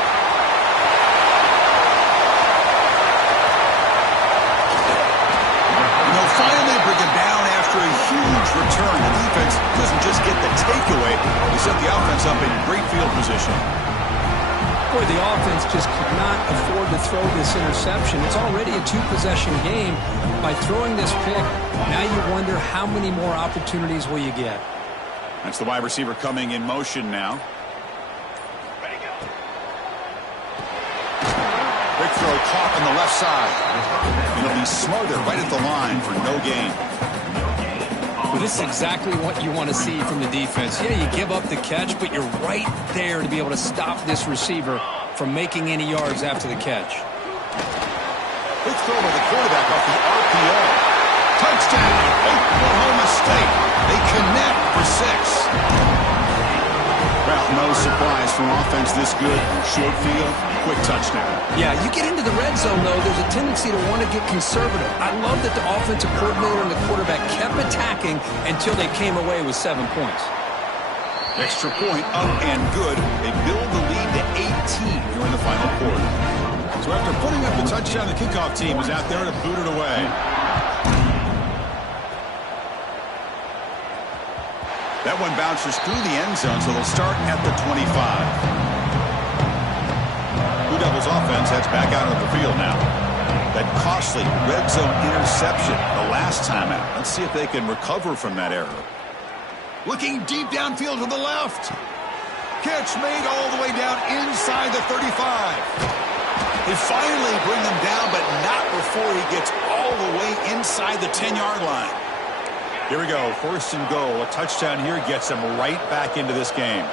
And they'll finally bring him down after a huge return. The defense doesn't just get the takeaway. They set the offense up in great field position. Boy, the offense just could not afford to throw this interception. It's already a 2-possession game. By throwing this pick, now you wonder how many more opportunities will you get. That's the wide receiver coming in motion now. Big throw caught on the left side. And he'll be smothered right at the line for no gain. Well, this is exactly what you want to see from the defense. Yeah, you give up the catch, but you're right there to be able to stop this receiver from making any yards after the catch. throw by the quarterback off the RPO. Touchdown, Oklahoma State. They connect for 6. Well, no surprise for an offense this good. Short field, quick touchdown. Yeah, you get into the red zone, though, there's a tendency to want to get conservative. I love that the offensive coordinator and the quarterback kept attacking until they came away with 7 points. Extra point up and good. They build the lead to 18 here in the final quarter. So after putting up the touchdown, the kickoff team is out there to boot it away. That one bounces through the end zone, so they'll start at the 25. Blue Devils offense heads back out of the field now. That costly red zone interception the last time out. Let's see if they can recover from that error. Looking deep downfield to the left. Catch made all the way down inside the 35. They finally bring him down, but not before he gets all the way inside the 10-yard line. Here we go, 1st and goal. A touchdown here gets them right back into this game.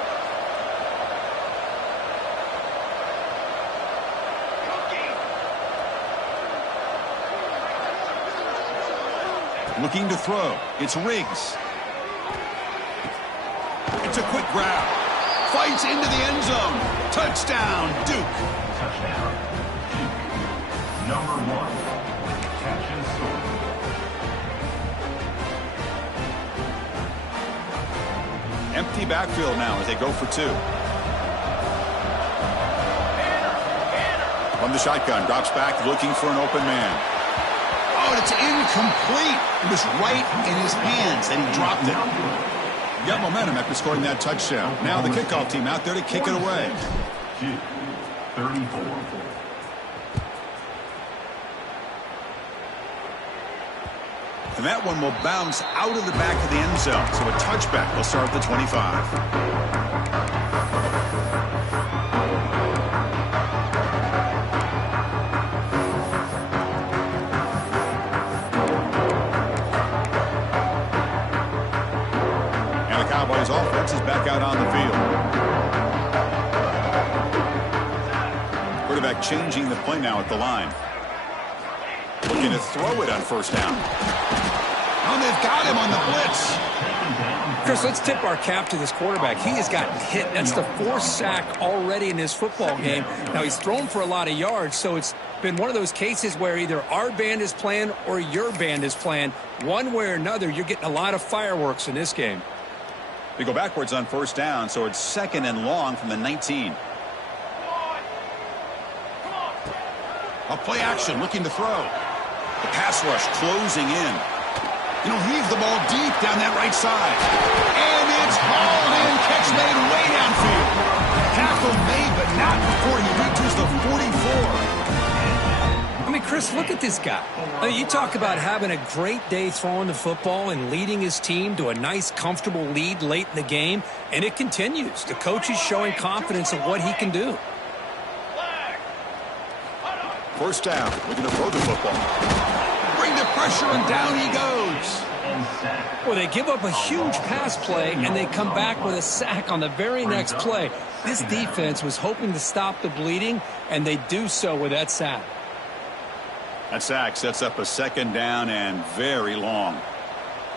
Looking to throw. It's Riggs. It's a quick grab. Fights into the end zone. Touchdown, Duke. Touchdown. Number 1. Catch and score. Empty backfield now as they go for 2. From the shotgun, drops back, looking for an open man. Oh, and it's incomplete. It was right in his hands, and he dropped it. Got momentum after scoring that touchdown. Now the kickoff team out there to kick it away. 34. And that one will bounce out of the back of the end zone. So a touchback will start at the 25. And the Cowboys offense is back out on the field. Quarterback changing the play now at the line. Looking to throw it on 1st down. Oh, they've got him on the blitz. Chris, let's tip our cap to this quarterback. He has gotten hit. That's the 4th sack already in his football game. Now, he's thrown for a lot of yards, so it's been one of those cases where either our band is playing or your band is playing. One way or another, you're getting a lot of fireworks in this game. They go backwards on 1st down, so it's 2nd and long from the 19. A play action, looking to throw. The pass rush closing in. He'll heave the ball deep down that right side. And it's hauled in. Catch made way downfield. Tackle made, but not before he reaches the 44. I mean, Chris, look at this guy. You talk about having a great day throwing the football and leading his team to a nice, comfortable lead late in the game, and it continues. The coach is showing confidence of what he can do. 1st down, looking to throw the football. Bring the pressure, and down he goes. Well, they give up a huge pass play, and they come back with a sack on the very next play. This defense was hoping to stop the bleeding, and they do so with that sack. That sack sets up a 2nd down and very long.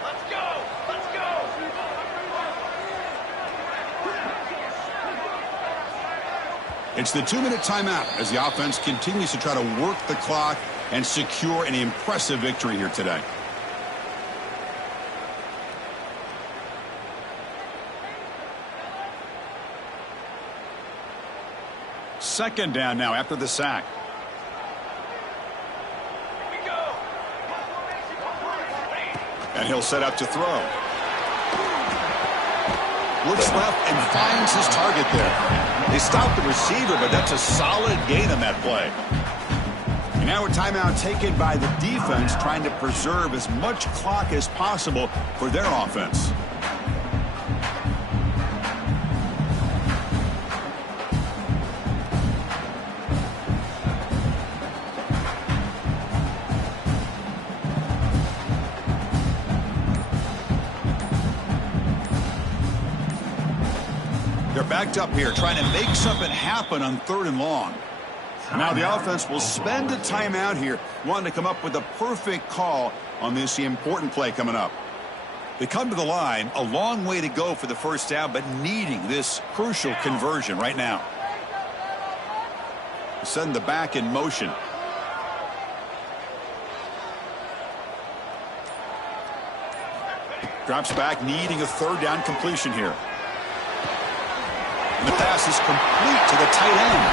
Let's go! Let's go! It's the 2-minute timeout as the offense continues to try to work the clock and secure an impressive victory here today. Second down now after the sack. Here we go! And he'll set up to throw. Looks left and finds his target there. They stopped the receiver, but that's a solid gain on that play. And now a timeout taken by the defense, trying to preserve as much clock as possible for their offense. They're backed up here, trying to make something happen on 3rd and long. Now the offense will spend a timeout here, wanting to come up with a perfect call on this important play coming up. They come to the line, a long way to go for the first down, but needing this crucial conversion right now. Send the back in motion. Drops back, needing a third down completion here. And the pass is complete to the tight end.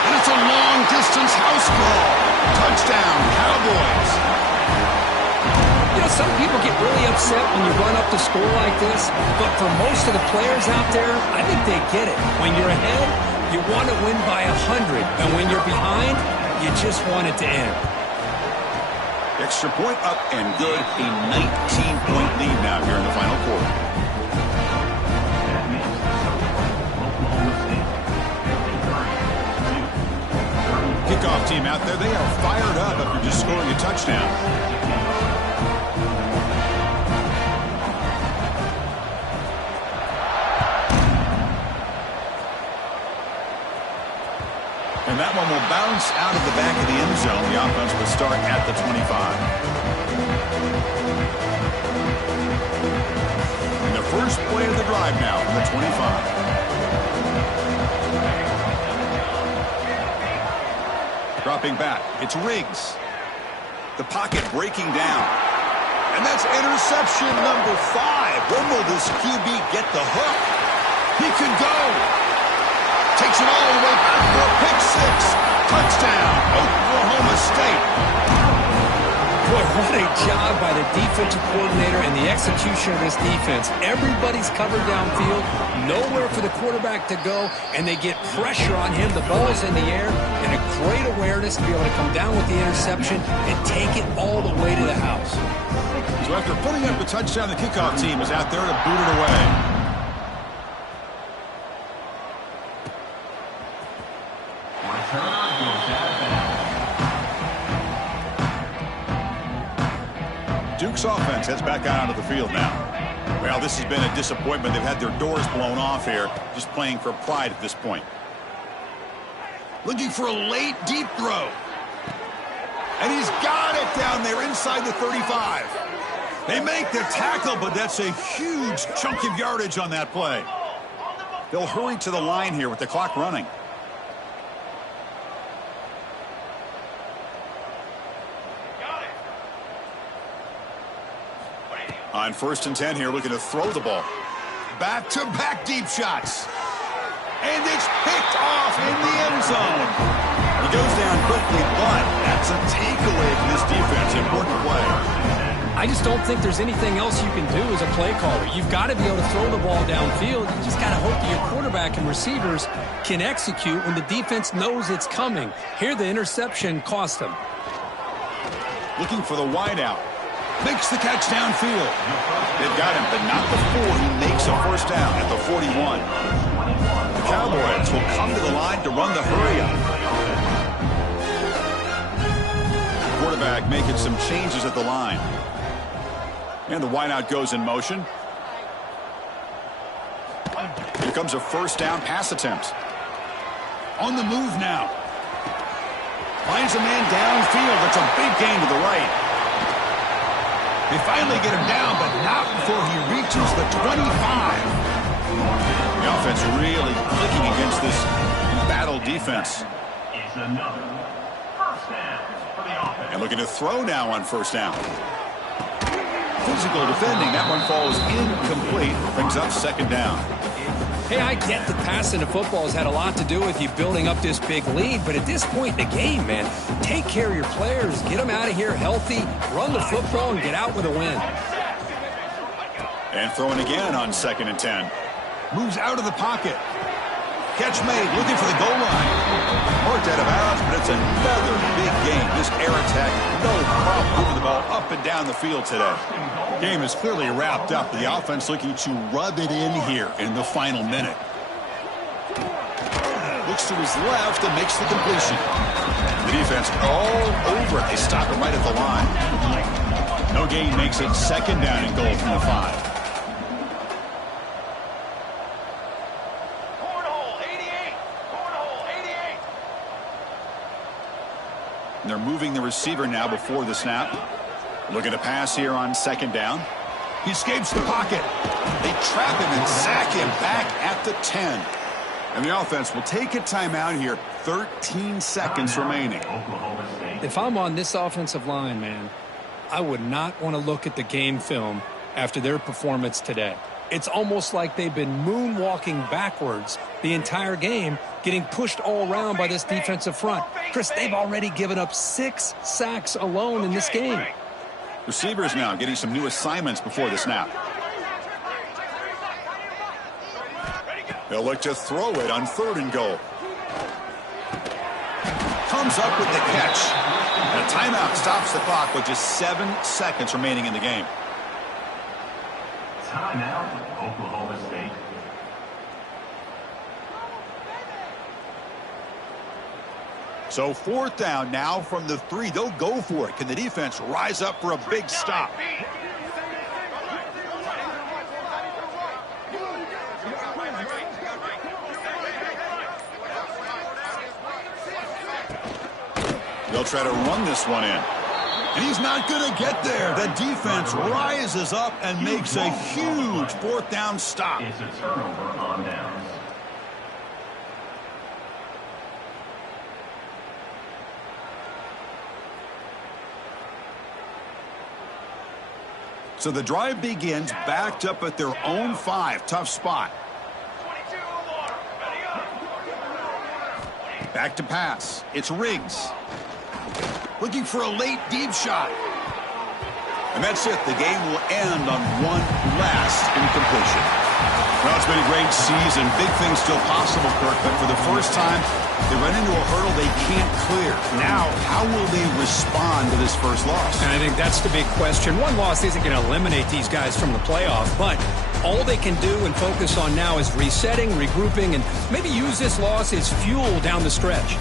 And it's a long-distance house call. Touchdown, Cowboys. You know, some people get really upset when you run up the score like this, but for most of the players out there, I think they get it. When you're ahead, you want to win by 100, and when you're behind, you just want it to end. Extra point up and good. A 19-point lead now here in the final quarter. Kickoff team out there, they are fired up after just scoring a touchdown. And that one will bounce out of the back of the end zone. The offense will start at the 25. And the first play of the drive now from the 25. Dropping back, it's Riggs. The pocket breaking down. And that's interception number 5. When will this QB get the hook? He could go. Takes it all the way back for a pick 6. Touchdown, Oklahoma State. Boy, what a job by the defensive coordinator and the execution of this defense. Everybody's covered downfield, nowhere for the quarterback to go, and they get pressure on him. The ball's in the air, and a great awareness to be able to come down with the interception and take it all the way to the house. So after putting up the touchdown, the kickoff team is out there to boot it away. Duke's offense heads back out onto the field now. Well, this has been a disappointment. They've had their doors blown off here, just playing for pride at this point. Looking for a late, deep throw. And he's got it down there inside the 35. They make the tackle, but that's a huge chunk of yardage on that play. They'll hurry to the line here with the clock running. On 1st and 10 here, looking to throw the ball. Back-to-back deep shots. And it's picked off in the end zone. He goes down quickly, but that's a takeaway for this defense. Important play. I just don't think there's anything else you can do as a play caller. You've got to be able to throw the ball downfield. You just got to hope that your quarterback and receivers can execute when the defense knows it's coming. Here, the interception cost them. Looking for the wideout. Makes the catch downfield. They've got him, but not before he makes a first down at the 41. The Cowboys will come to the line to run the hurry-up. Quarterback making some changes at the line. And the wideout goes in motion. Here comes a first down pass attempt. On the move now. Finds a man downfield. That's a big gain to the right. They finally get him down, but not before he reaches the 25. The offense really clicking against this battle defense. And looking to throw now on first down. Physical defending. That one falls incomplete. Brings up second down. Hey, I get that passing the football has had a lot to do with you building up this big lead, but at this point in the game, man, take care of your players, get them out of here healthy, run the football, and get out with a win. And throwing again on 2nd and 10. Moves out of the pocket. Catch made, looking for the goal line. Marked out of bounds, but it's another big game. This air attack, no problem moving the ball up and down the field today. Game is clearly wrapped up. The offense looking to rub it in here in the final minute. Looks to his left and makes the completion. The defense all over it. They stop him right at the line. No gain makes it second down and goal from the 5. Cornhole, 88. And they're moving the receiver now before the snap. Looking to pass here on second down. He escapes the pocket. They trap him and sack him back at the 10. And the offense will take a timeout here. 13 seconds remaining. If I'm on this offensive line, man, I would not want to look at the game film after their performance today. It's almost like they've been moonwalking backwards the entire game, getting pushed all around by this defensive front. Chris, they've already given up 6 sacks alone in this game. Receivers now getting some new assignments before the snap. They'll look to throw it on 3rd and goal. Comes up with the catch. And a timeout stops the clock with just 7 seconds remaining in the game. Timeout, Oklahoma State. So 4th down now from the 3. They'll go for it. Can the defense rise up for a big stop? They'll try to run this one in. And he's not going to get there. The defense rises up and makes a huge 4th down stop. It's a turnover on downs. So the drive begins backed up at their own 5. Tough spot. Back to pass. It's Riggs. Looking for a late deep shot. And that's it. The game will end on one last incompletion. Well, it's been a great season. Big things still possible, Kirk, but for the first time, they run into a hurdle they can't clear. Now, how will they respond to this first loss? And I think that's the big question. One loss isn't going to eliminate these guys from the playoff, but all they can do and focus on now is resetting, regrouping, and maybe use this loss as fuel down the stretch.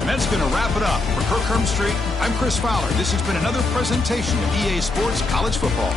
And that's going to wrap it up. For Kirk Herbstreit, I'm Chris Fowler. This has been another presentation of EA Sports College Football.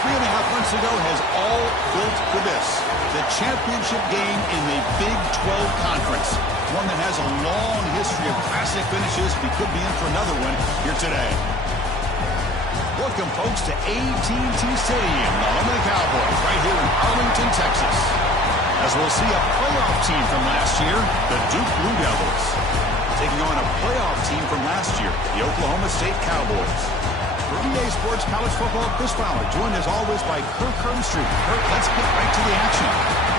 3.5 months ago has all built for this. The championship game in the Big 12 Conference. One that has a long history of classic finishes. We could be in for another one here today. Welcome, folks, to AT&T Stadium, the home of the Cowboys, right here in Arlington, Texas. As we'll see a playoff team from last year, the Duke Blue Devils, taking on a playoff team from last year, the Oklahoma State Cowboys. For EA Sports College Football, Chris Fowler, joined as always by Kirk Herbstreit. Kirk, let's get right to the action.